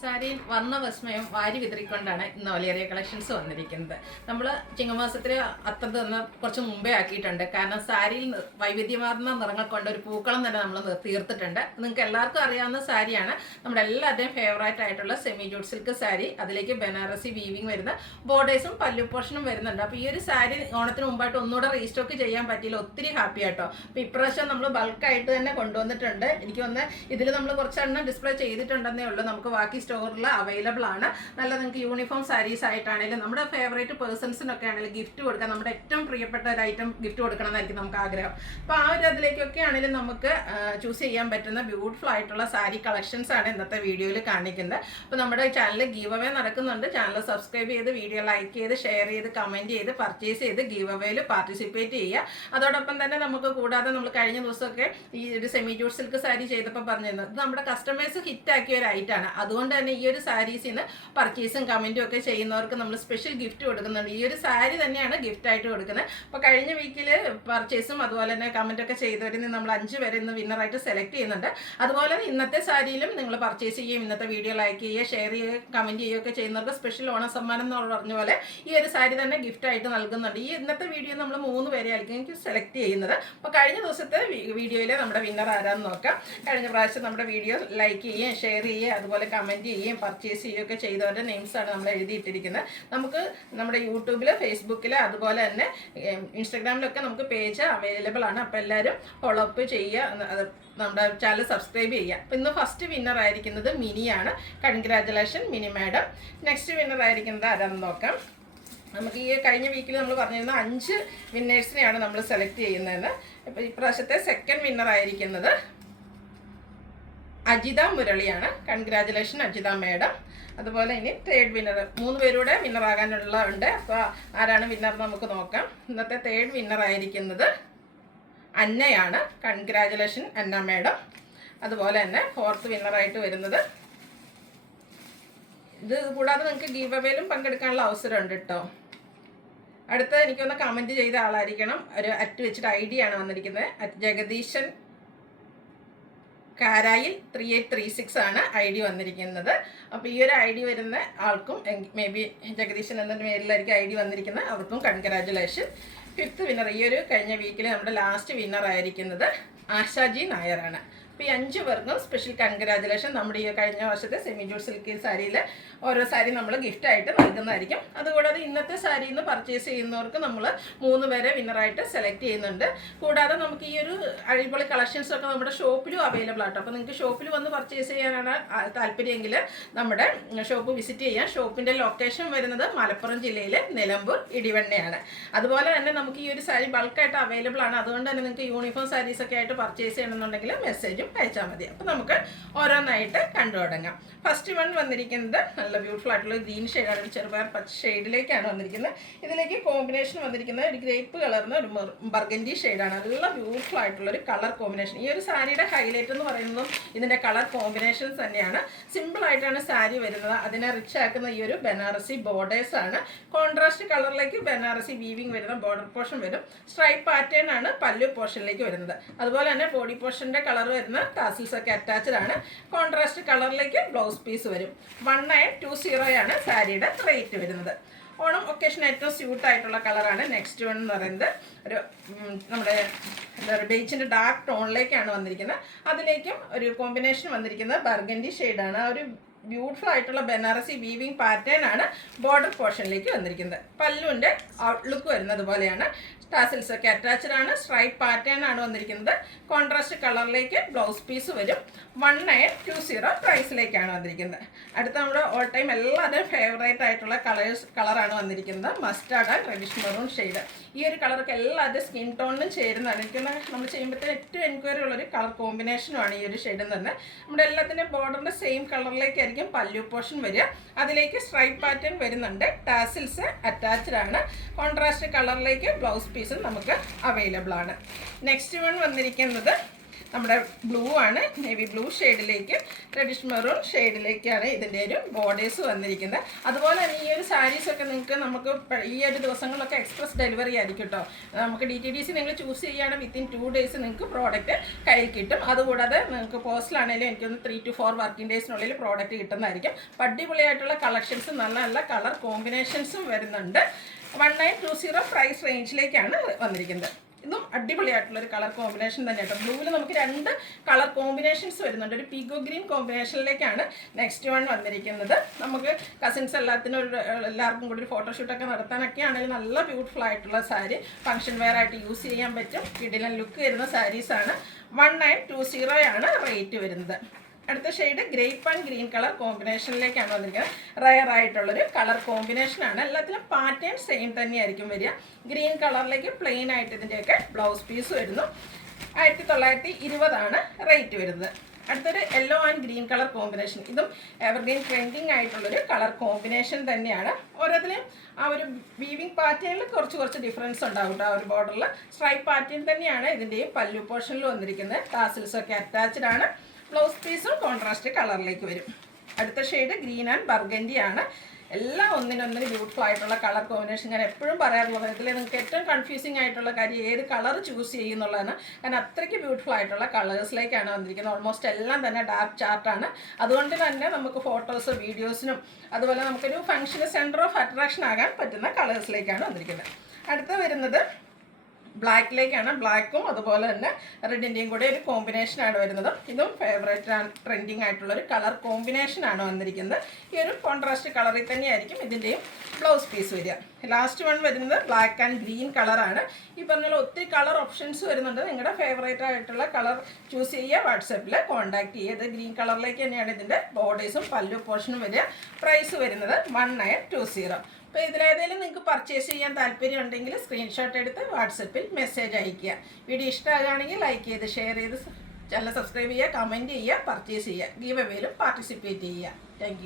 സാരിയിൽ വർണ്ണവിസ്മയം വാരി വിതറിക്കൊണ്ടാണ് ഇന്ന് വലിയ കളക്ഷൻസ് വന്നിരിക്കുന്നത്. നമ്മൾ ചിങ്ങമാസത്തിൽ അത്തം തന്ന കുറച്ച് മുമ്പേ ആക്കിയിട്ടുണ്ട്. കാരണം സാരിയിൽ വൈവിധ്യമാർന്ന നിറങ്ങൾ കൊണ്ട് ഒരു പൂക്കളം തന്നെ നമ്മൾ തീർത്തിട്ടുണ്ട്. നിങ്ങൾക്ക് എല്ലാവർക്കും അറിയാവുന്ന സാരിയാണ്, നമ്മുടെ എല്ലാവരുടെയും ഫേവറേറ്റ് ആയിട്ടുള്ള സെമി ജൂട്ട് സിൽക്ക് സാരി. അതിലേക്ക് ബനാറസി വീവിങ് വരുന്ന ബോർഡേഴ്സും പല്ലു പോർഷനും വരുന്നുണ്ട്. അപ്പോൾ ഈ ഒരു സാരി ഓണത്തിന് മുമ്പായിട്ട് ഒന്നുകൂടെ റീസ്റ്റോക്ക് ചെയ്യാൻ പറ്റിയില്ല, ഒത്തിരി ഹാപ്പി ആട്ടോ. അപ്പോൾ ഇപ്രാവശ്യം നമ്മൾ ബൾക്കായിട്ട് തന്നെ കൊണ്ടുവന്നിട്ടുണ്ട്. എനിക്ക് വന്ന് ഇതിൽ നമ്മൾ കുറച്ചെണ്ണം ഡിസ്പ്ലേ ചെയ്തിട്ടുണ്ടെന്നേ ഉള്ളൂ. നമുക്ക് ബാക്കി സ്റ്റോറിൽ അവൈലബിൾ ആണ്. നല്ല നിങ്ങൾക്ക് യൂണിഫോം സാരീസ് ആയിട്ടാണെങ്കിലും നമ്മുടെ ഫേവറേറ്റ് പേഴ്സൺസിനൊക്കെ ആണെങ്കിലും ഗിഫ്റ്റ് കൊടുക്കാൻ, നമ്മുടെ ഏറ്റവും പ്രിയപ്പെട്ട ഒരു ഐറ്റം ഗിഫ്റ്റ് കൊടുക്കണം എന്നായിരിക്കും നമുക്ക് ആഗ്രഹം. അപ്പോൾ ആ ഒരു അതിലേക്കൊക്കെ ആണെങ്കിലും നമുക്ക് ചൂസ് ചെയ്യാൻ പറ്റുന്ന ബ്യൂട്ടിഫുൾ ആയിട്ടുള്ള സാരി കളക്ഷൻസ് ആണ് ഇന്നത്തെ വീഡിയോയിൽ കാണിക്കുന്നത്. അപ്പോൾ നമ്മുടെ ചാനൽ ഗീവ് അവേ നടക്കുന്നുണ്ട്. ചാനൽ സബ്സ്ക്രൈബ് ചെയ്ത് വീഡിയോ ലൈക്ക് ചെയ്ത് ഷെയർ ചെയ്ത് കമൻറ്റ് ചെയ്ത് പർച്ചേസ് ചെയ്ത് ഗീവ് അവേയിൽ പാർട്ടിസിപ്പേറ്റ് ചെയ്യുക. അതോടൊപ്പം തന്നെ നമുക്ക് കൂടാതെ നമ്മൾ കഴിഞ്ഞ ദിവസമൊക്കെ ഈ ഒരു സെമി ജൂട്ട് സിൽക്ക് സാരി ചെയ്തപ്പോൾ പറഞ്ഞിരുന്നത് ഇത് നമ്മുടെ കസ്റ്റമേഴ്സ് ഹിറ്റാക്കിയ ഒരു ഐറ്റാണ്. അതുകൊണ്ട് തന്നെ ഈ ഒരു സാരീസിൽ നിന്ന് പർച്ചേസും കമൻറ്റും ഒക്കെ ചെയ്യുന്നവർക്ക് നമ്മൾ സ്പെഷ്യൽ ഗിഫ്റ്റ് കൊടുക്കുന്നുണ്ട്. ഈ ഒരു സാരി തന്നെയാണ് ഗിഫ്റ്റായിട്ട് കൊടുക്കുന്നത്. അപ്പോൾ കഴിഞ്ഞ വീക്കിൽ പർച്ചേസും അതുപോലെ തന്നെ കമൻറ്റൊക്കെ ചെയ്തവരിൽ നിന്ന് നമ്മൾ 5 പേരെ ഇന്ന് വിന്നറായിട്ട് സെലക്ട് ചെയ്യുന്നുണ്ട്. അതുപോലെ ഇന്നത്തെ സാരിയിലും നിങ്ങൾ പർച്ചേസ് ചെയ്യുകയും ഇന്നത്തെ വീഡിയോ ലൈക്ക് ചെയ്യുക, ഷെയർ ചെയ്യുക, കമൻറ്റ് ചെയ്യുകയൊക്കെ ചെയ്യുന്നവർക്ക് സ്പെഷ്യൽ ഓണ സമ്മാനം എന്ന് പറഞ്ഞ പോലെ ഈ ഒരു സാരി തന്നെ ഗിഫ്റ്റായിട്ട് നൽകുന്നുണ്ട്. ഈ ഇന്നത്തെ വീഡിയോ നമ്മൾ 3 പേരെ ആയിരിക്കും എനിക്ക് സെലക്ട് ചെയ്യുന്നത്. അപ്പോൾ കഴിഞ്ഞ ദിവസത്തെ വീഡിയോയിൽ നമ്മുടെ വിന്നർ ആരാന്ന് നോക്കാം. കഴിഞ്ഞ പ്രാവശ്യം നമ്മുടെ വീഡിയോ ലൈക്ക് ചെയ്യുകയും ഷെയർ ചെയ്യുകയും അതുപോലെ കമൻറ്റ് ചെയ്യുകയും പർച്ചേസ് ചെയ്യുകയൊക്കെ ചെയ്തവരുടെ നെയിംസാണ് നമ്മൾ എഴുതിയിട്ടിരിക്കുന്നത്. നമുക്ക് നമ്മുടെ യൂട്യൂബിൽ, ഫേസ്ബുക്കിൽ അതുപോലെ തന്നെ ഇൻസ്റ്റാഗ്രാമിലൊക്കെ നമുക്ക് പേജ് അവൈലബിൾ ആണ്. അപ്പോൾ എല്ലാവരും ഫോളോ അപ്പ് ചെയ്യുക, നമ്മുടെ ചാനൽ സബ്സ്ക്രൈബ് ചെയ്യുക. അപ്പോൾ ഇന്ന് ഫസ്റ്റ് വിന്നർ ആയിരിക്കുന്നത് മിനിയാണ്. Congratulation Mini madam. Next winner ആയിരിക്കുന്നത് ആരാന്ന് നോക്കാം. നമുക്ക് ഈ കഴിഞ്ഞ വീക്കിൽ നമ്മൾ പറഞ്ഞിരുന്ന 5 വിന്നേഴ്സിനെയാണ് നമ്മൾ സെലക്ട് ചെയ്യുന്നതെന്ന്. ഇപ്പോൾ ഇപ്രാവശ്യത്തെ സെക്കൻഡ് വിന്നർ ആയിരിക്കുന്നത് അജിത മുരളിയാണ്. Congratulation Ajitha madam. അതുപോലെ ഇനി തേർഡ് വിന്നർ, 3 പേരൂടെ വിന്നറാകാനുള്ള ഉണ്ട്. അപ്പോൾ ആരാണ് വിന്നർ നമുക്ക് നോക്കാം. ഇന്നത്തെ തേർഡ് വിന്നർ ആയിരിക്കുന്നത് അന്നയാണ്. കൺഗ്രാജുലേഷൻ അന്ന മാഡം. അതുപോലെ തന്നെ ഫോർത്ത് വിന്നറായിട്ട് വരുന്നത്, ഇത് കൂടാതെ നിങ്ങൾക്ക് ഗീവ് അവേയിലും പങ്കെടുക്കാനുള്ള അവസരമുണ്ട് കേട്ടോ. അടുത്ത എനിക്കൊന്ന് കമൻറ്റ് ചെയ്ത ആളായിരിക്കണം. ഒരു അറ്റ് വെച്ചിട്ട് ID ആണ് വന്നിരിക്കുന്നത്. ജഗദീശൻ കാരായിൽ 3836 ആണ് ID വന്നിരിക്കുന്നത്. അപ്പോൾ ഈ ഒരു ID വരുന്ന ആൾക്കും മേ ബി ജഗദീശൻ എന്ന പേരിലായിരിക്കും ID വന്നിരിക്കുന്നത്. അവർക്കും കൺഗ്രാജുലേഷൻ. ഫിഫ്ത്ത് വിന്നർ, ഈ ഒരു കഴിഞ്ഞ വീക്കിൽ നമ്മുടെ ലാസ്റ്റ് വിന്നർ ആയിരിക്കുന്നത് ആശാജി നായരാണ്. അപ്പോൾ ഈ 5 പേർക്കും സ്പെഷ്യൽ കൺഗ്രാജുലേഷൻ. നമ്മുടെ ഈ കഴിഞ്ഞ വർഷത്തെ സെമി ജൂട്ട് സിൽക്ക് സാരിയിൽ ഓരോ സാരി നമ്മൾ ഗിഫ്റ്റായിട്ട് നൽകുന്നതായിരിക്കും. അതുകൂടാതെ ഇന്നത്തെ സാരിയിൽ നിന്ന് പർച്ചേസ് ചെയ്യുന്നവർക്ക് നമ്മൾ 3 പേരെ വിന്നറായിട്ട് സെലക്ട് ചെയ്യുന്നുണ്ട്. കൂടാതെ നമുക്ക് ഈ ഒരു അടിപൊളി കളക്ഷൻസൊക്കെ നമ്മുടെ ഷോപ്പിലും അവൈലബിൾ ആട്ടോ. അപ്പോൾ നിങ്ങൾക്ക് ഷോപ്പിൽ വന്ന് പർച്ചേസ് ചെയ്യാനാണ് താല്പര്യമെങ്കിൽ നമ്മുടെ ഷോപ്പ് വിസിറ്റ് ചെയ്യാം. ഷോപ്പിൻ്റെ ലൊക്കേഷൻ വരുന്നത് മലപ്പുറം ജില്ലയിലെ നിലമ്പൂർ ഇടിവണ്ണയാണ്. അതുപോലെ തന്നെ നമുക്ക് ഈ ഒരു സാരി ബൾക്കായിട്ട് അവൈലബിൾ ആണ്. അതുകൊണ്ട് തന്നെ നിങ്ങൾക്ക് യൂണിഫോം സാരീസൊക്കെ ആയിട്ട് പർച്ചേസ് ചെയ്യണമെന്നുണ്ടെങ്കിൽ മെസ്സേജും അയച്ചാൽ മതി. അപ്പോൾ നമുക്ക് ഓരോന്നായിട്ട് കണ്ടു തുടങ്ങാം. ഫസ്റ്റ് വൺ വന്നിരിക്കുന്നത് നല്ല ബ്യൂട്ടിഫുൾ ആയിട്ടുള്ള ഗ്രീൻ ഷെയ്ഡാണ്. ഒരു ചെറുപയർ പച്ച ഷെയ്ഡിലേക്കാണ് വന്നിരിക്കുന്നത്. ഇതിലേക്ക് കോമ്പിനേഷൻ വന്നിരിക്കുന്നത് ഒരു ഗ്രേപ്പ് കളർന്ന ഒരു ബർഗൻഡി ഷെയ്ഡാണ്. നല്ല ബ്യൂട്ടിഫുൾ ആയിട്ടുള്ള ഒരു കളർ കോമ്പിനേഷൻ. ഈ ഒരു സാരിയുടെ ഹൈലൈറ്റ് എന്ന് പറയുന്നതും ഇതിൻ്റെ കളർ കോമ്പിനേഷൻസ് തന്നെയാണ്. സിമ്പിളായിട്ടാണ് സാരി വരുന്നത്. അതിനെ റിച്ച് ആക്കുന്ന ഈ ഒരു ബനാറസി ബോർഡേഴ്സ് ആണ്. കോൺട്രാസ്റ്റ് കളറിലേക്ക് ബനാറസി വീവിങ് വരുന്ന ബോർഡർ പോർഷൻ വരും. സ്ട്രൈപ്പ് പാറ്റേൺ ആണ് പല്ലു പോർഷനിലേക്ക് വരുന്നത്. അതുപോലെ തന്നെ ബോഡി പോർഷൻ്റെ കളർ വരുന്ന ടാസിൽസ് ഒക്കെ അറ്റാച്ച്ഡ് ആണ്. കോൺട്രാസ്റ്റ് കളറിലേക്ക് ബ്ലൗസ് പീസ് വരും. 1920 ആണ് സാരിയുടെ റേറ്റ് വരുന്നത്. ഓണം ഒക്കേഷന് ഏറ്റവും സ്യൂട്ടായിട്ടുള്ള കളറാണ്. നെക്സ്റ്റ് വൺ എന്ന് പറയുന്നത് ഒരു നമ്മുടെ ബേച്ചിൻ്റെ ഡാർക്ക് ടോണിലേക്കാണ് വന്നിരിക്കുന്നത്. അതിലേക്കും ഒരു കോമ്പിനേഷൻ വന്നിരിക്കുന്നത് ബർഗൻഡി ഷെയ്ഡാണ്. ആ ഒരു ബ്യൂട്ടിഫുൾ ആയിട്ടുള്ള ബനാറസി വീവിങ് പാറ്റേൺ ആണ് ബോർഡർ പോർഷനിലേക്ക് വന്നിരിക്കുന്നത്. പല്ലുവിൻ്റെ ഔട്ട്ലുക്ക് വരുന്നത് പോലെയാണ്. ടാസിൽസ് ഒക്കെ അറ്റാച്ച്ഡ് ആണ്. സ്ട്രൈപ്പ് പാറ്റേൺ ആണ് വന്നിരിക്കുന്നത്. കോൺട്രാസ്റ്റ് കളറിലേക്ക് ബ്ലൗസ് പീസ് വരും. 1920 പ്രൈസിലേക്കാണ് വന്നിരിക്കുന്നത്. അടുത്ത നമ്മുടെ ഓൾ ടൈം എല്ലാവരുടെയും ഫേവറേറ്റ് ആയിട്ടുള്ള കളറാണ് വന്നിരിക്കുന്നത്. Mustard and reddish maroon shade. ഈ ഒരു കളറൊക്കെ എല്ലാവരുടെ സ്കിൻ ടോണിനും ചേരുന്നതാണ്. എനിക്കൊന്ന് നമ്മൾ ചെയ്യുമ്പോഴത്തേന് ഏറ്റവും എൻക്വയറി ഉള്ളൊരു കളർ കോമ്പിനേഷനുമാണ് ഈ ഒരു ഷെയ്ഡ് തന്നെ. നമ്മുടെ എല്ലാത്തിൻ്റെ ബോർഡറിൻ്റെ സെയിം കളറിലേക്കായിരിക്കും പല്ലു പോർഷൻ വരിക. അതിലേക്ക് സ്ട്രൈപ്പ് പാറ്റേൺ വരുന്നുണ്ട്. ടാസിൽസ് അറ്റാച്ച്ഡ് ആണ്. കോൺട്രാസ്റ്റ് കളറിലേക്ക് ബ്ലൗസ് പീസും നമുക്ക് അവൈലബിൾ ആണ്. നെക്സ്റ്റ് വൺ വന്നിരിക്കുന്നത് നമ്മുടെ ബ്ലൂ ആണ്, നേവി ബ്ലൂ ഷെയ്ഡിലേക്ക് റെഡിഷ് മെറൂൺ ഷെയ്ഡിലേക്കാണ് ഇതിൻ്റെ ഒരു ബോർഡേഴ്സ് വന്നിരിക്കുന്നത്. അതുപോലെ തന്നെ ഈ ഒരു സാരീസൊക്കെ നിങ്ങൾക്ക് നമുക്ക് ഈ ഒരു ദിവസങ്ങളിലൊക്കെ എക്സ്പ്രസ് ഡെലിവറി ആയിരിക്കും കേട്ടോ. നമുക്ക് DTDC നിങ്ങൾ ചൂസ് ചെയ്യുകയാണെങ്കിൽ വിത്തിൻ 2 ഡേയ്സ് നിങ്ങൾക്ക് പ്രോഡക്റ്റ് കയ്യിൽ കിട്ടും. അതുകൂടാതെ നിങ്ങൾക്ക് പോസ്റ്റിലാണെങ്കിലും എനിക്കൊന്ന് 3 to 4 വർക്കിംഗ് ഡേയ്സിനുള്ളിൽ പ്രോഡക്റ്റ് കിട്ടുന്നതായിരിക്കും. അടിപൊളിയായിട്ടുള്ള കളക്ഷൻസ്, നല്ല നല്ല കളർ കോമ്പിനേഷൻസും വരുന്നുണ്ട്. 1920 പ്രൈസ് റേഞ്ചിലേക്കാണ് വന്നിരിക്കുന്നത്. ഇതും അടിപൊളിയായിട്ടുള്ളൊരു കളർ കോമ്പിനേഷൻ തന്നെ കേട്ടോ. ബ്ലൂവിൽ നമുക്ക് 2 കളർ കോമ്പിനേഷൻസ് വരുന്നുണ്ട്. ഒരു പീഗോ ഗ്രീൻ കോമ്പിനേഷനിലേക്കാണ് നെക്സ്റ്റ് വൺ വന്നിരിക്കുന്നത്. നമുക്ക് കസിൻസ് എല്ലാവർക്കും കൂടി ഒരു ഫോട്ടോഷൂട്ടൊക്കെ നടത്താനൊക്കെ ആണെങ്കിൽ നല്ല ബ്യൂട്ടിഫുൾ ആയിട്ടുള്ള സാരി ഫംഗ്ഷൻ വെയർ ആയിട്ട് യൂസ് ചെയ്യാൻ പറ്റും. കിടിലൻ ലുക്ക് വരുന്ന സാരീസാണ്. 1920 ആണ് റേറ്റ് വരുന്നത്. അടുത്ത shade grape and green colour കോമ്പിനേഷനിലേക്കാണ് വന്നിരിക്കുന്നത്. റയർ ആയിട്ടുള്ളൊരു കളർ കോമ്പിനേഷനാണ്. എല്ലാത്തിലും പാറ്റേൺ സെയിം തന്നെയായിരിക്കും വരിക. ഗ്രീൻ കളറിലേക്ക് പ്ലെയിൻ ആയിട്ട് ഇതിൻ്റെയൊക്കെ ബ്ലൗസ് പീസ് വരുന്നു. 1920 റേറ്റ് വരുന്നത്. അടുത്തൊരു yellow and green colour combination. ഇതും എവർഗ്രീൻ ട്രെൻഡിങ് ആയിട്ടുള്ളൊരു കളർ കോമ്പിനേഷൻ തന്നെയാണ്. ഓരോത്തിലും ആ ഒരു വീവിങ് പാറ്റേണിൽ കുറച്ച് ഡിഫറൻസ് ഉണ്ടാവും കേട്ടോ. ആ ഒരു ബോർഡറിൽ സ്ട്രൈപ്പ് പാറ്റേൺ തന്നെയാണ് ഇതിൻ്റെയും പല്ലു പോർഷനിൽ വന്നിരിക്കുന്നത്. ടാസിൽസൊക്കെ അറ്റാച്ച്ഡ് ആണ്. ബ്ലൗസ് പീസും കോൺട്രാസ്റ്റ് കളറിലേക്ക് വരും. അടുത്ത ഷെയ്ഡ് ഗ്രീൻ ആൻഡ് ബർഗൻഡി ആണ്. എല്ലാം ഒന്നിനൊന്നിന് ബ്യൂട്ടിഫുൾ ആയിട്ടുള്ള കളർ കോമ്പിനേഷൻ. ഞാൻ എപ്പോഴും പറയാറുള്ളത് ഇതിൽ നിങ്ങൾക്ക് ഏറ്റവും കൺഫ്യൂസിങ് ആയിട്ടുള്ള കാര്യം ഏത് കളർ ചൂസ് ചെയ്യുന്നുള്ളതാണ്. കാരണം അത്രയ്ക്ക് ബ്യൂട്ടിഫുൾ ആയിട്ടുള്ള കളേഴ്സിലേക്കാണ് വന്നിരിക്കുന്നത്. ഓൾമോസ്റ്റ് എല്ലാം തന്നെ ഡാർക്ക് ചാർട്ടാണ്. അതുകൊണ്ട് തന്നെ നമുക്ക് ഫോട്ടോസ് വീഡിയോസിനും അതുപോലെ നമുക്കൊരു ഫംഗ്ഷന് സെൻറ്റർ ഓഫ് അട്രാക്ഷൻ ആകാൻ പറ്റുന്ന കളേഴ്സിലേക്കാണ് വന്നിരിക്കുന്നത്. അടുത്ത വരുന്നത് ബ്ലാക്കിലേക്കാണ്. ബ്ലാക്കും അതുപോലെ തന്നെ റെഡിൻ്റെയും കൂടെ ഒരു കോമ്പിനേഷനാണ് വരുന്നത്. ഇതും ഫേവറേറ്റ് ആൻഡ് ട്രെൻഡിങ് ആയിട്ടുള്ളൊരു കളർ കോമ്പിനേഷനാണ് വന്നിരിക്കുന്നത്. ഈ ഒരു കോൺട്രാസ്റ്റ് കളറിൽ തന്നെയായിരിക്കും ഇതിൻ്റെയും ബ്ലൗസ് പീസ് വരിക. ലാസ്റ്റ് വൺ വരുന്നത് ബ്ലാക്ക് ആൻഡ് ഗ്രീൻ കളറാണ്. ഈ പറഞ്ഞ ഒത്തിരി കളർ ഓപ്ഷൻസ് വരുന്നുണ്ട്. നിങ്ങളുടെ ഫേവറേറ്റ് ആയിട്ടുള്ള കളർ ചൂസ് ചെയ്യുക, വാട്സാപ്പിൽ കോൺടാക്ട് ചെയ്യുക. ഇത് ഗ്രീൻ കളറിലേക്ക് തന്നെയാണ് ഇതിൻ്റെ ബോർഡേഴ്സും പല്ലു പോർഷനും വരിക. പ്രൈസ് വരുന്നത് 1920. അപ്പോൾ ഇതിലേതെങ്കിലും നിങ്ങൾക്ക് പർച്ചേസ് ചെയ്യാൻ താല്പര്യം ഉണ്ടെങ്കിൽ സ്ക്രീൻഷോട്ട് എടുത്ത് വാട്സപ്പിൽ മെസ്സേജ് അയയ്ക്കുക. വീഡിയോ ഇഷ്ടമാകുകയാണെങ്കിൽ ലൈക്ക് ചെയ്ത് ഷെയർ ചെയ്ത് ചാനൽ സബ്സ്ക്രൈബ് ചെയ്യുക, കമൻറ്റ് ചെയ്യുക, പർച്ചേസ് ചെയ്യുക. ഗീവ് അവേയിലും പാർട്ടിസിപ്പേറ്റ് ചെയ്യുക. താങ്ക്